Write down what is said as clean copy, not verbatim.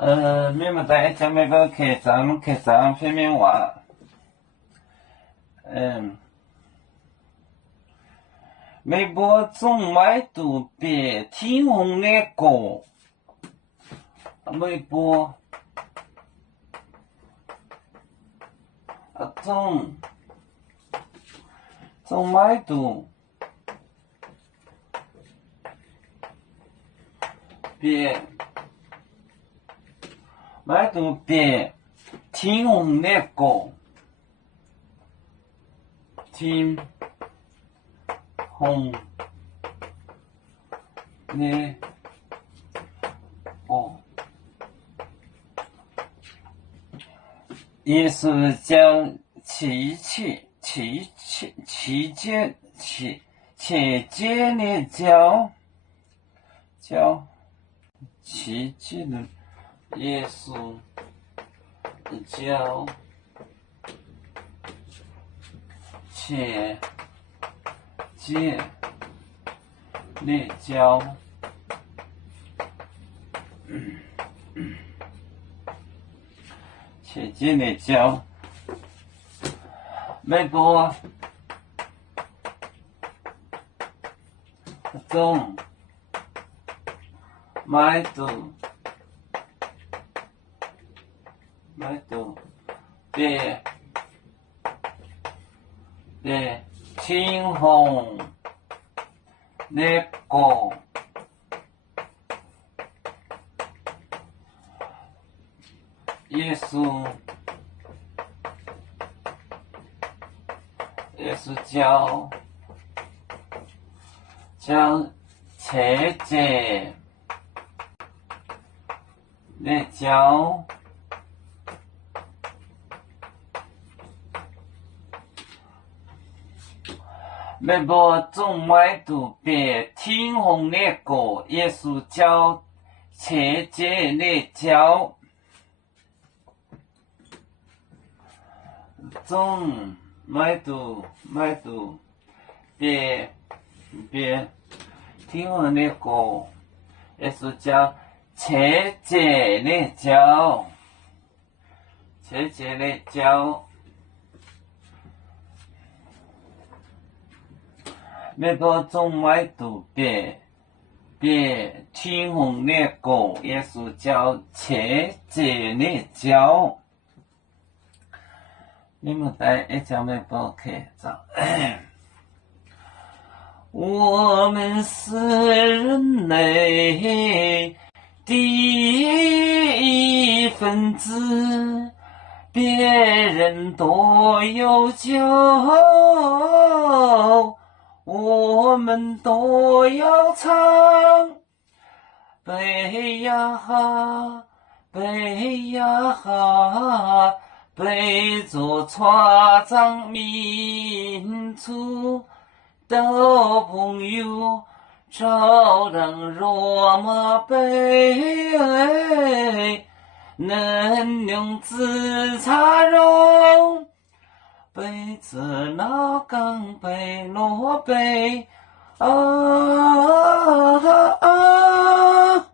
明白大家每个开张片面话，微博中外都别听红的歌，微博中外都别听红的歌，听红的歌。耶稣将奇迹的奇迹的耶稣教奇迹的教奇迹的教美国中买到别青红的歌，耶稣教切节的教微博中外都别听红的歌，耶稣教切节的教中外都别听红的歌，耶稣教切节的教微博中外都别听红的歌，耶稣教切节的教。你们在一家微博开张。我们是人类的一份子，别人都有酒，我们都要唱。背呀哈，背呀哈，背着船长民族的朋友，照让罗马杯，能用自茶容，背着那钢杯罗杯，啊啊啊！